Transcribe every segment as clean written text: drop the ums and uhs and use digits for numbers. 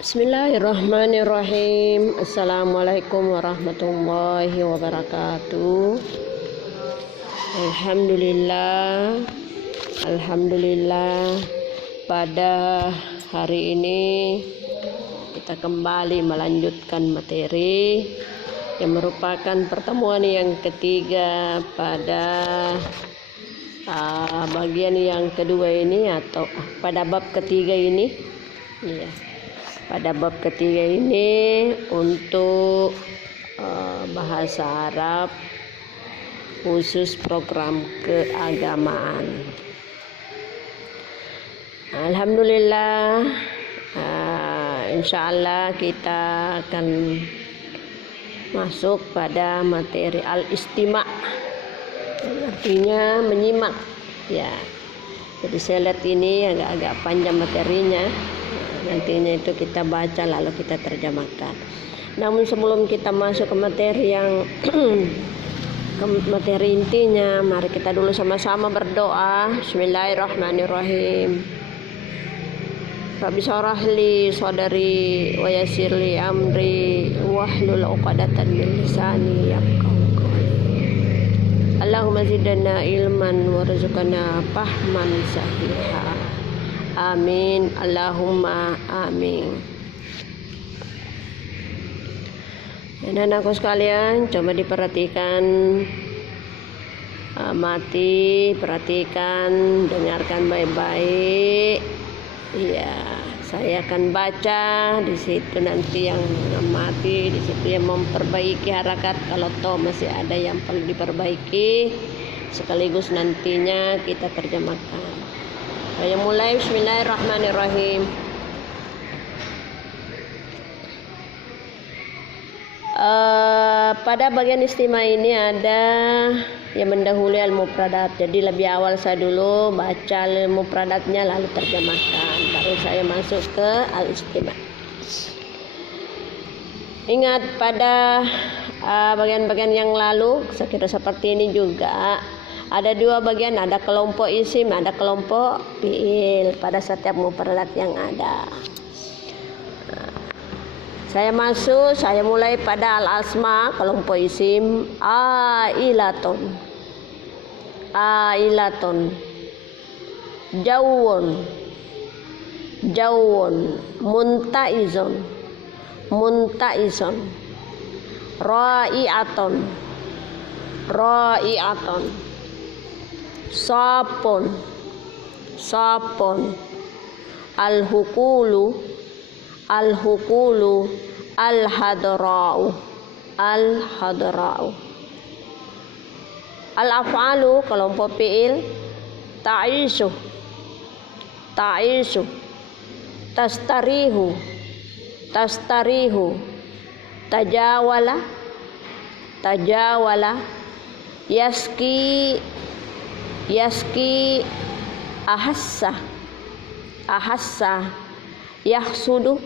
Bismillahirrahmanirrahim. Assalamualaikum warahmatullahi wabarakatuh. Alhamdulillah, Alhamdulillah. Pada hari ini kita kembali melanjutkan materi yang merupakan pertemuan yang ketiga pada bagian yang kedua ini, atau pada bab ketiga ini, ya. Pada bab ketiga ini untuk bahasa Arab khusus program keagamaan. Alhamdulillah, insyaallah kita akan masuk pada materi al-istima', artinya menyimak, ya. Jadi saya lihat ini agak-agak panjang materinya. Nantinya itu kita baca lalu kita terjemahkan. Namun sebelum kita masuk ke materi yang ke materi intinya, mari kita dulu sama-sama berdoa. Bismillahirrahmanirrahim. Rabbi syrah li sadri wa yassir li amri wahlul 'uqdatam min lisani yafqahu qawli. Allahumma zidna ilman warzuqna fahman sahiha. Amin, Allahumma amin. Dan aku sekalian, coba diperhatikan, amati, perhatikan, dengarkan baik-baik. Ya, saya akan baca di situ, nanti yang amati di situ yang memperbaiki harakat kalau toh masih ada yang perlu diperbaiki, sekaligus nantinya kita terjemahkan. Saya mulai. Bismillahirrahmanirrahim. Pada bagian istima ini ada yang mendahului al-mufradat. Jadi lebih awal saya dulu baca al-mufradatnya lalu terjemahkan, baru saya masuk ke al-istima. Ingat pada bagian-bagian yang lalu sekira seperti ini juga ada dua bagian, ada kelompok isim, ada kelompok fiil pada setiap mufradat yang ada. Saya mulai pada al-asma, kelompok isim, ailatun, jawun, muntaizun, ra'iatun, sapun, al-hukulu, al-hadra'u, al-af'alu, kelompok fi'il, ta'ishu, tastarihu, tajawala, yaski, ahassa, yahsudu,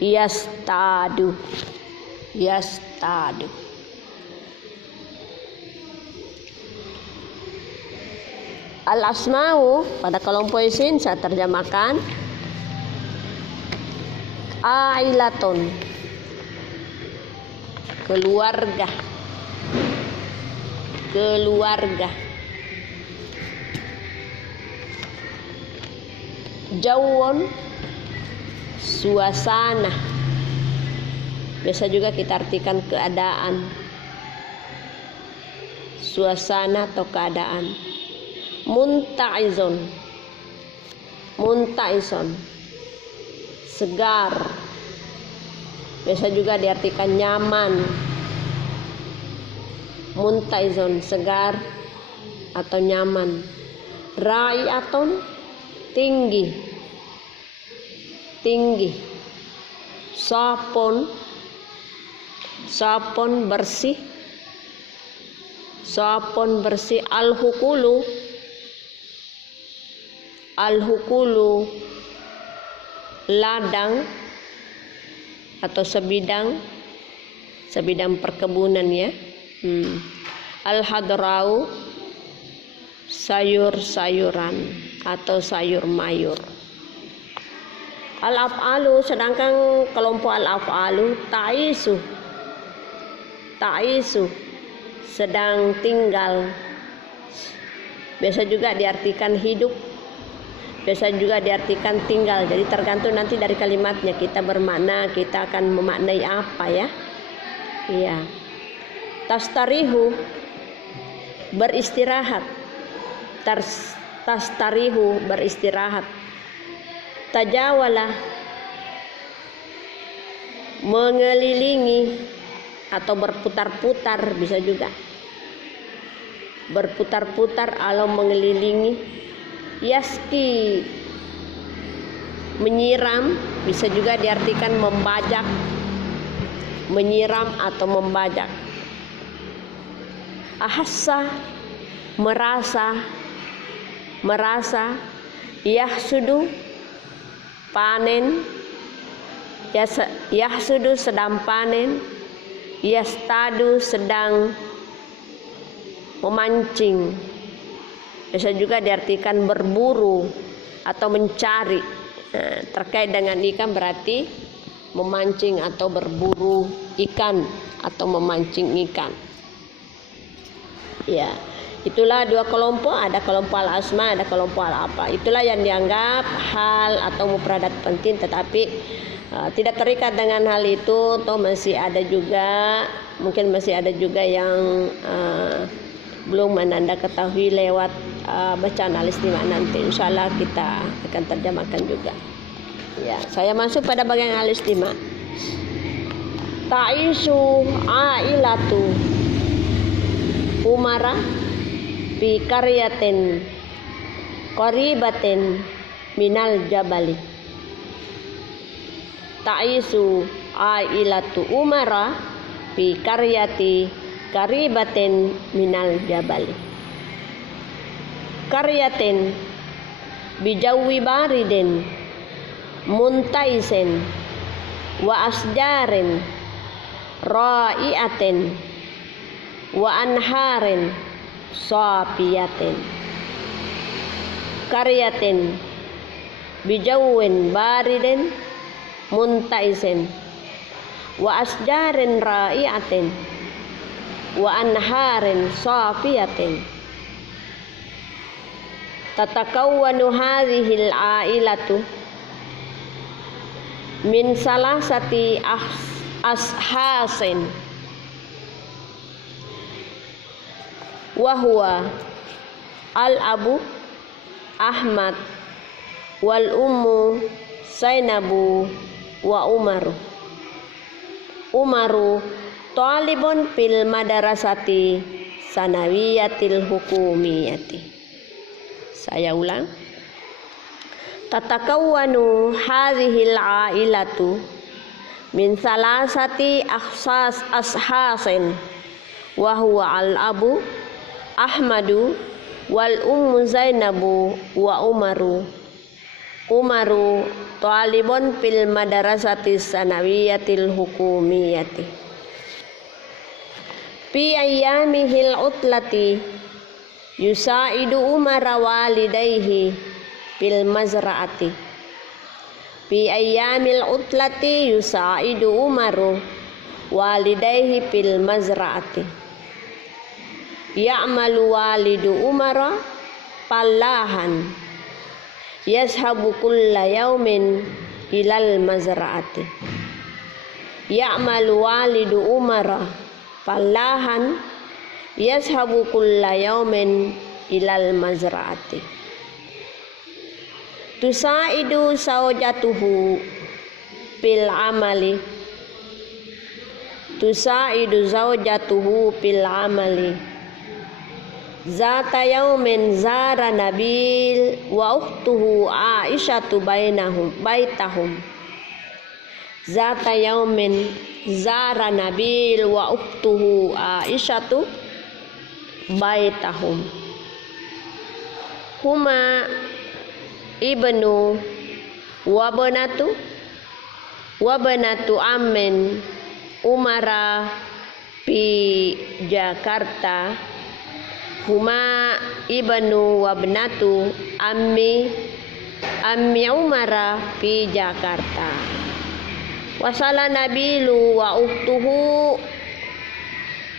yastadu. Al-asma'u pada kelompok isim saya terjemahkan ailatun, keluarga, jawun, suasana, biasa juga kita artikan keadaan, suasana atau keadaan. Muntaizun, segar, biasa juga diartikan nyaman. Muntaizun, segar atau nyaman. Ra'iatun, tinggi, sapun, bersih, al-hukulu, ladang atau sebidang perkebunan, ya. Al-hadra'u, sayur-sayuran atau sayur mayur. Al-af'alu, sedangkan kelompok al-af'alu ta'isu sedang tinggal. Biasa juga diartikan hidup, biasa juga diartikan tinggal. Jadi tergantung nanti dari kalimatnya kita bermakna, kita akan memaknai apa ya. Iya. Tastarihu, beristirahat. Tastarihu, beristirahat. Tajawala, mengelilingi atau berputar-putar, bisa juga berputar-putar atau mengelilingi. Yaski, menyiram, bisa juga diartikan membajak, menyiram atau membajak. Ahassa, merasa. Yahsudu, panen. Yahsudu, sedang panen. Yastadu, sedang memancing. Bisa juga diartikan berburu atau mencari. Nah, terkait dengan ikan berarti memancing atau berburu ikan atau memancing ikan. Ya, itulah dua kelompok, ada kelompok al-asma, ada kelompok al-apa. Itulah yang dianggap hal atau mufradat penting, tetapi tidak terikat dengan hal itu. Atau masih ada juga, mungkin masih ada juga yang belum Anda ketahui lewat bacaan al-istima nanti. Insyaallah kita akan terjemahkan juga. Ya, saya masuk pada bagian al-istima. Ta'isu ailatu Umara fi qaryatin qaribatin minal jabali. Ta'isu ailatu Umara fi qaryati qaribatin minal jabali. Qaryatin bijawi baridin muntaisen wa asjarin ra'iatin wa anharin safiyatin. Qaryatin bijawin baridin muntaisen wa asjarin ra'iatin wa anharin safiyatin. Tatakawwanu hadhil ailatu min salasati ashasin wa huwa al-abu Ahmad wal ummu Zainabu wa Umaru talibun fil madarasati sanawiyatil hukumiyati. Saya ulang. Tatakawwanu hadhil ailatu min salasati ashasin wa huwa al-abu Ahmadu wal ummu Zainabu wa Umaru talibun fil madarasati sanawiyatil hukumiyati. Fi ayyamihil utlati yusaidu Umara walidayhi fil mazra'ati. Fi ayyamil utlati yusaidu Umaru walidayhi fil mazra'ati. Ya'malu walidu Umara pallahan yashabu kulla yaumin ilal mazra'ati. Ya'malu walidu Umara pallahan yashabu kulla yaumin ilal mazra'ati. Tusaidu zawjatuhu bil amali. Tusaidu zawjatuhu bil amali. Zata yaumin zara Nabil wa ukhtuhu Aisyatu baitahum. Zata yaumin zara Nabil wa ukhtuhu Aisyatu baitahum. Huma ibnu wa banatu ammin Umara fi Jakarta. Huma ibnu wa banatu ammi Ammi Umara fi Jakarta. Wasala Nabilu wa uktuhu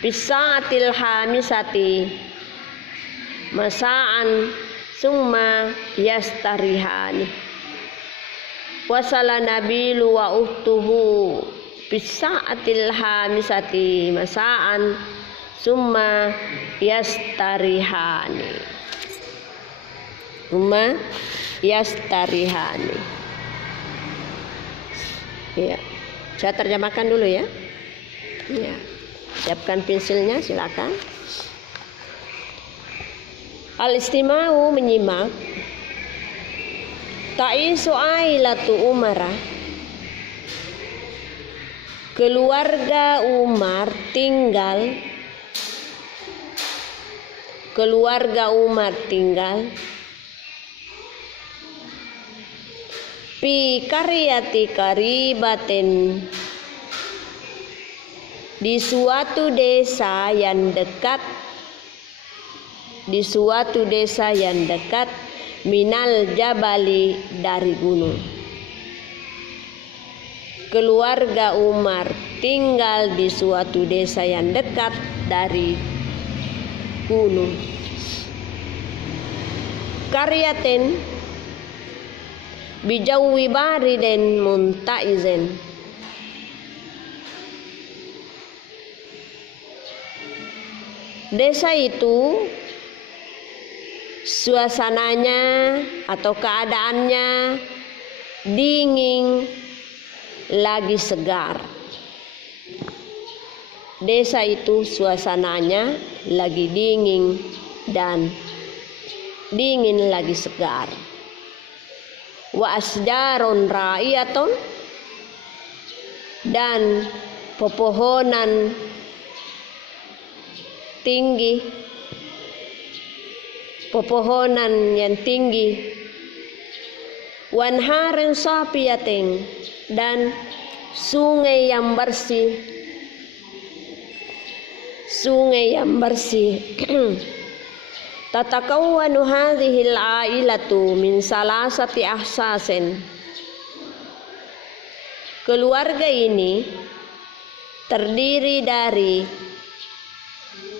bisaatil hamisati masaan summa yastarihani. Wasala Nabilu wa uktuhu bisaatil hamisati masaan summa yastarihani. Summa yastarihani. Ya, saya terjemahkan dulu ya. Ya, siapkan pensilnya, silakan. Al-istima'u menyimak. Ta'isu ailatu Umara. Keluarga Umar tinggal. Keluarga Umar tinggal Pi karyati karibatin, di suatu desa yang dekat, di suatu desa yang dekat, minal jabali, dari gunung. Keluarga Umar tinggal di suatu desa yang dekat dari gunung. Karyatin bijawi bariden muntaizen. Desa itu suasananya atau keadaannya dingin lagi segar. Desa itu suasananya lagi dingin dan dingin lagi segar. Wa asdarun ra'iyatun, dan pepohonan tinggi, pepohonan yang tinggi. Wanharin sapiyatin, dan sungai yang bersih, sungai yang bersih. Tatakawwanu hadhil ailatu min salasati ahsasin. Keluarga ini terdiri dari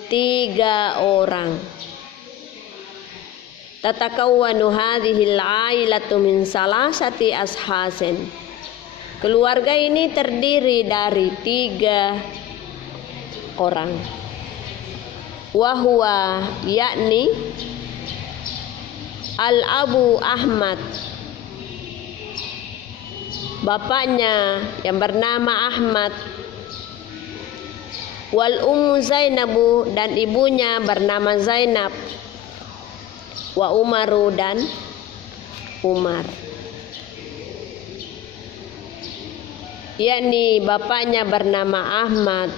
3 orang. Tatakawwanu hadhil ailatu min salasati ashasin. Keluarga ini terdiri dari 3 orang. Wahwa yakni Al-Abu Ahmad, bapaknya yang bernama Ahmad, wal Ummu Zainabu, dan ibunya bernama Zainab, wa Umaru, dan Umar. Yakni bapaknya bernama Ahmad,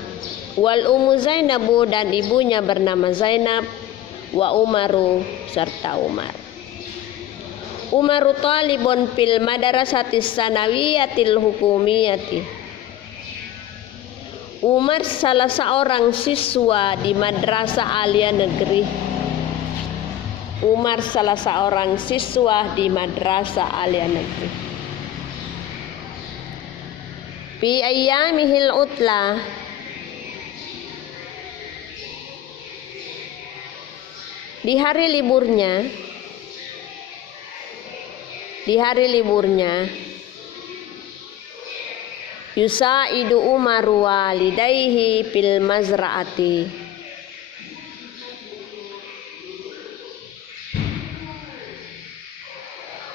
wal Ummu Zainabu, dan ibunya bernama Zainab, wa Umaru, serta Umar. Umaru talibun fil madarasatis sanawiyatil hukumiyati. Umar salah seorang siswa di madrasah alia negeri. Umar salah seorang siswa di madrasah alia negeri. Fi ayyamihil utlah, di hari liburnya, yusaidu Umar walidayhi fil mazra'ati.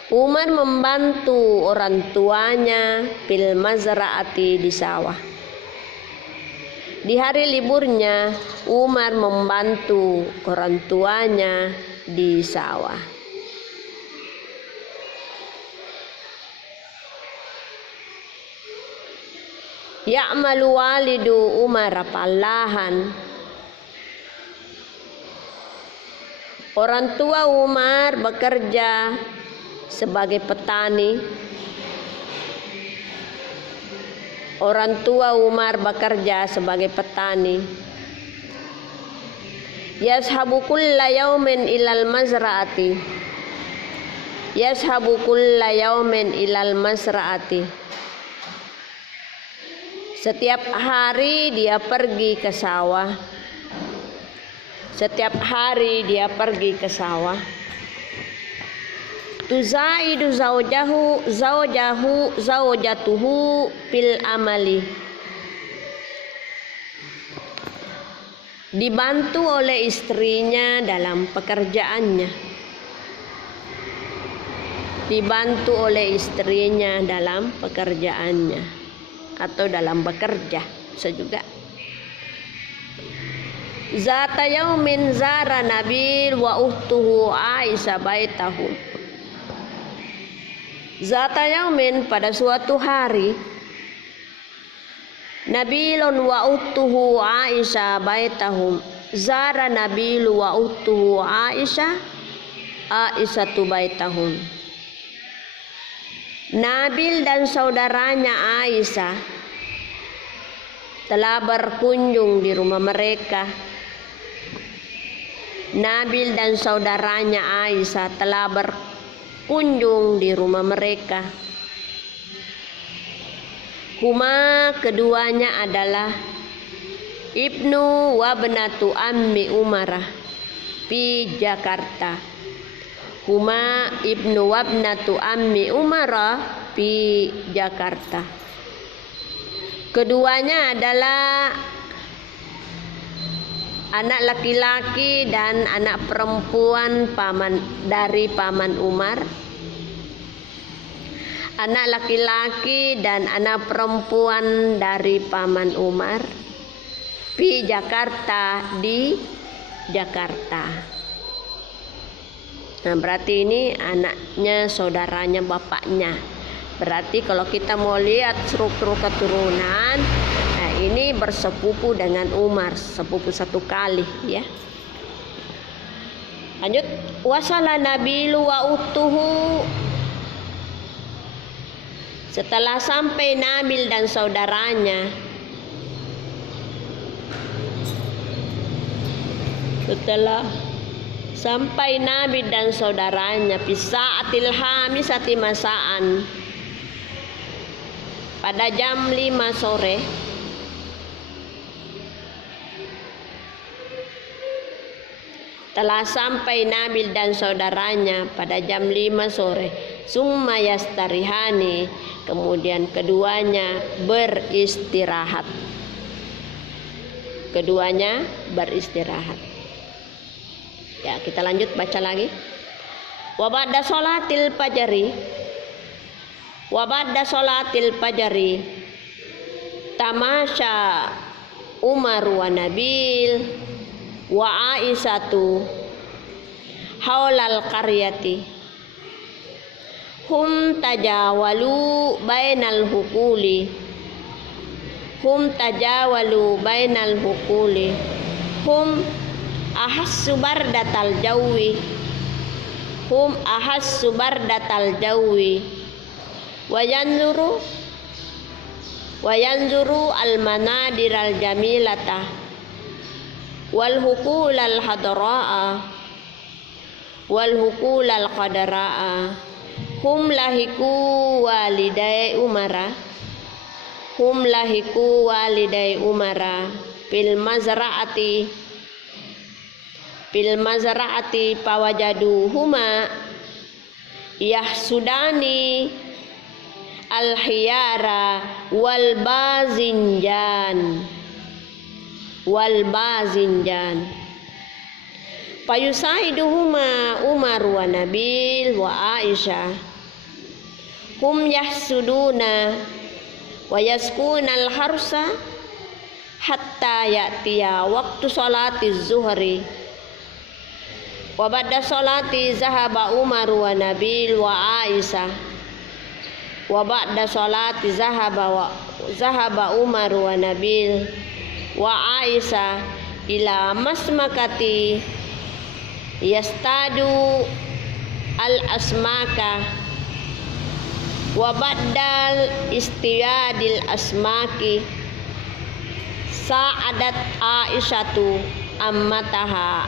Umar membantu orang tuanya fil mazra'ati, di sawah. Di hari liburnya, Umar membantu orang tuanya di sawah. Ya'malu walidu Umar fallahan. Orang tua Umar bekerja sebagai petani. Orang tua Umar bekerja sebagai petani. Yashabu kulla yaumin ilal mazra'ati. yashabu kulla yaumin ilal masra'ati. Setiap hari dia pergi ke sawah. Setiap hari dia pergi ke sawah. Tuzaidu zaujatuhu fil amali. Dibantu oleh istrinya dalam pekerjaannya. Dibantu oleh istrinya dalam pekerjaannya atau dalam bekerja juga. Zata yaumin zara Nabil wa uhtuhu Aisyah baitahu. Zata yaumin, pada suatu hari, Nabilun wa uhtuhu Aisyah baitahum. Zara Nabil wa uhtuhu Aisyatu baitahum. Nabil dan saudaranya Aisyah telah berkunjung di rumah mereka. Nabil dan saudaranya Aisyah telah berkunjung di rumah mereka. Huma, keduanya adalah ibnu wabnatu ammi Umarah di Jakarta. Huma ibnu wabnatu ammi Umarah di Jakarta. Keduanya adalah anak laki-laki dan anak perempuan dari paman Umar. Anak laki-laki dan anak perempuan dari paman Umar di Jakarta, di Jakarta. Nah, berarti ini anaknya, saudaranya, bapaknya. Berarti kalau kita mau lihat struktur keturunan, nah ini bersepupu dengan Umar, sepupu satu kali ya. Lanjut, wasala Nabilu wa utuhu. Setelah sampai Nabil dan saudaranya, pisaatil hamisati masaan, pada jam 5 sore, telah sampai Nabil dan saudaranya pada jam 5 sore. Summa yastarihani, kemudian keduanya beristirahat. Keduanya beristirahat. Ya, kita lanjut baca lagi. Wa ba'da sholatil fajri. Wa ba'da sholatil fajri. Tamasya Umar wa Nabil wa Aisyatu haulal qaryati. Hum tajawalu bainal hukuli. Hum tajawalu bainal hukuli. Hum ahassu bardatal jawi. Hum ahassu bardatal jawi. Wa yanzuru al manadiral jamilata wal hukulal hadra'a wal hukulal qadara'a. Hum lahiku walidai Umara. Hum lahiku walidai Umara fil mazra'ati pawajadu huma yahsudani al hiyara wal bazinjan. Payusaiduhuma Umar wa Nabil wa Aisyah. Hum yahsuduna wa yaskunal harsa hatta ya'tiya waktu sholati zuhri. Wa ba'da sholati zahaba Umar wa Nabil wa Aisyah. Wa ba'da sholati zahaba Umar wa Nabil wa Aisyah ila masmakati yastadu al asmaka. Wa ba'dal istiyadil asmaki sa'adat Aisyatu ammataha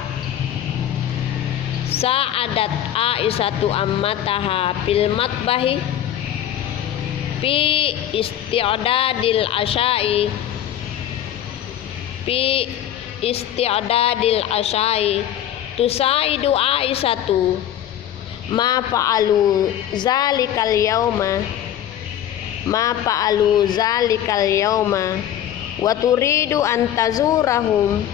sa'adat Aisyatu ammataha fil matbahi fi isti'dadil asyai tusaidu Aisyatu ma fa'alu zalikal yauma wa turidu an tazurahum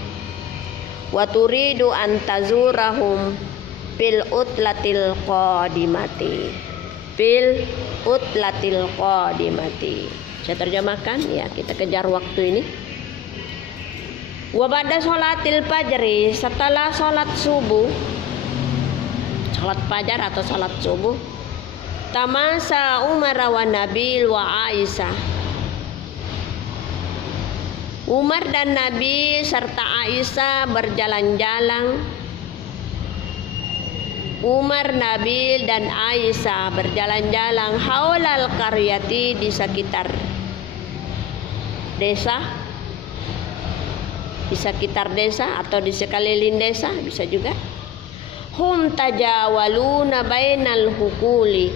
fil utlatil qadimati. Saya terjemahkan ya, kita kejar waktu ini. Wa ba'da sholatil fajri, setelah sholat subuh, sholat fajar atau sholat subuh, tamasa Umar wa Nabil wa Aisyah. Umar dan Nabi serta Aisyah berjalan-jalan. Umar, Nabil dan Aisyah berjalan-jalan haulal qaryati, di sekitar desa, atau di sekeliling desa bisa juga. Hum tajawaluna bainal hukuli,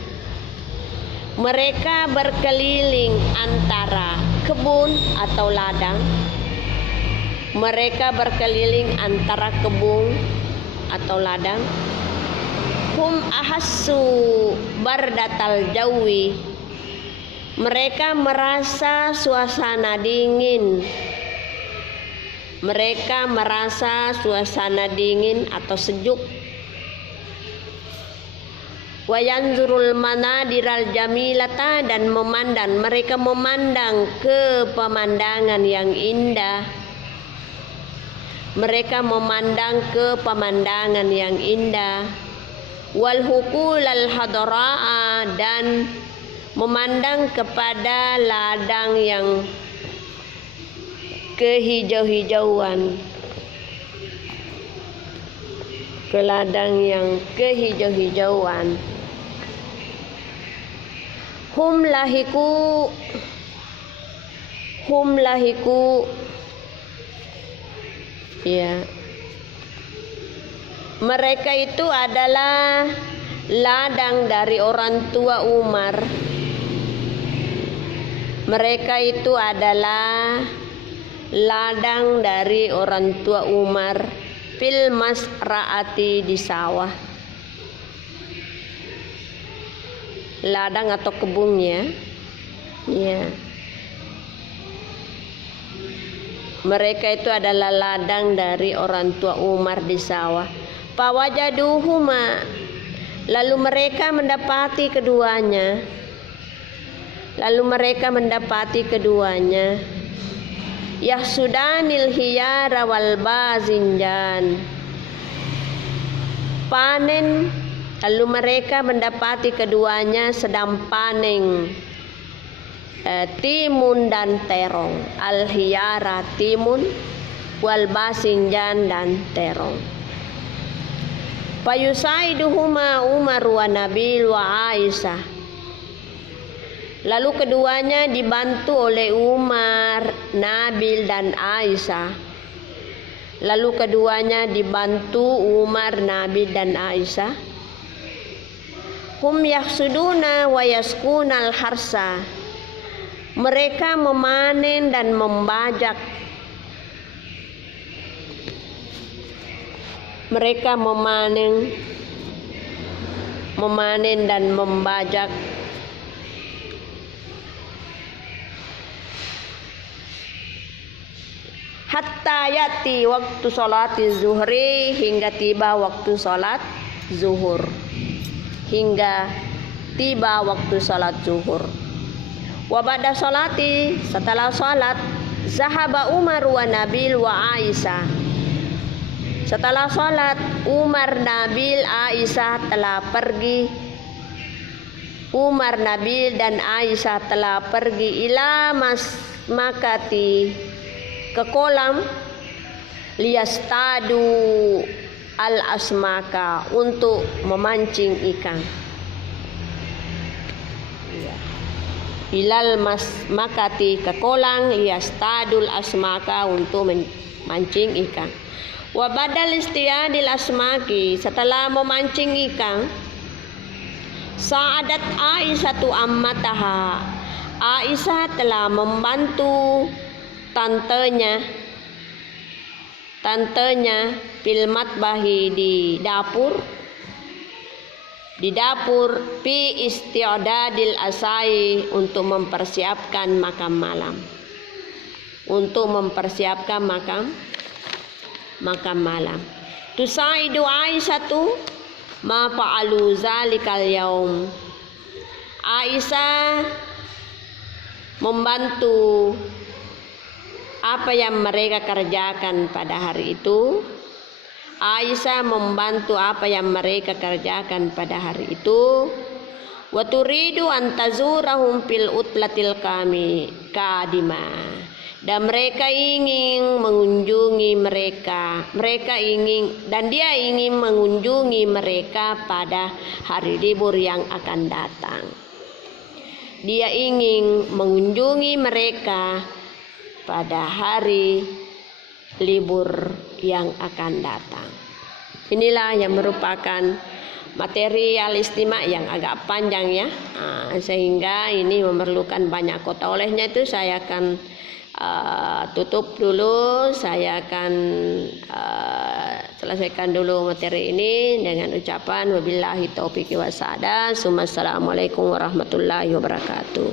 mereka berkeliling antara kebun atau ladang. Hum ahassu bardatal jawi, mereka merasa suasana dingin. Atau sejuk. Wayanzurul manadiral jamilata, dan mereka memandang ke pemandangan yang indah. Wal hukulal hadraa, dan memandang kepada ladang yang kehijau-hijauan. Hum lahiku ya, mereka itu adalah ladang dari orang tua Umar. Fil masraati, di sawah, ladang atau kebunnya ya. Mereka itu adalah ladang dari orang tua Umar di sawah. Fawajaduhuma, lalu mereka mendapati keduanya. Yahsudanil hiyara wal bazinjan, panen. Lalu mereka mendapati keduanya sedang panen timun dan terong. Al hiyara timun, wal bazinjan dan terong. Fayusaiduhuma Umar wa Nabil wa Aisyah, lalu keduanya dibantu oleh Umar, Nabil dan Aisyah. Hum yahsuduna wa yaskunal harsa, mereka memanen dan membajak. Hatta yati waktu sholati zuhri, hingga tiba waktu sholat zuhur. Wa ba'da sholati, setelah sholat, zahaba Umar wa Nabil wa Aisyah. Setelah sholat, Umar, Nabil, Aisyah telah pergi. Umar, Nabil dan Aisyah telah pergi ila makati, ke kolam, liyastadu al asmaka, untuk memancing ikan. Ilal makati, ke kolam, liyastadul asmaka, untuk memancing ikan. Wa badal istiyadil asmaki, setelah memancing ikan, sa'adat Aisyatu ammataha, Aisyah telah membantu tantenya fil matbahi di dapur fi isti'dadil asai, untuk mempersiapkan makan malam, Tusaidu Aisyatu ma fa'alu zalikal yaum, Aisyah membantu apa yang mereka kerjakan pada hari itu. Wa turidu an tazurahum fil utlatil kadima, dan mereka ingin mengunjungi mereka. Dia ingin mengunjungi mereka pada hari libur yang akan datang. Dia ingin mengunjungi mereka pada hari libur yang akan datang. Inilah yang merupakan materi al-istima' yang agak panjang ya, sehingga ini memerlukan banyak kota. Olehnya itu saya akan tutup dulu. Saya akan selesaikan dulu materi ini dengan ucapan wabillahi taufiq wa sa'adah. Assalamualaikum warahmatullahi wabarakatuh.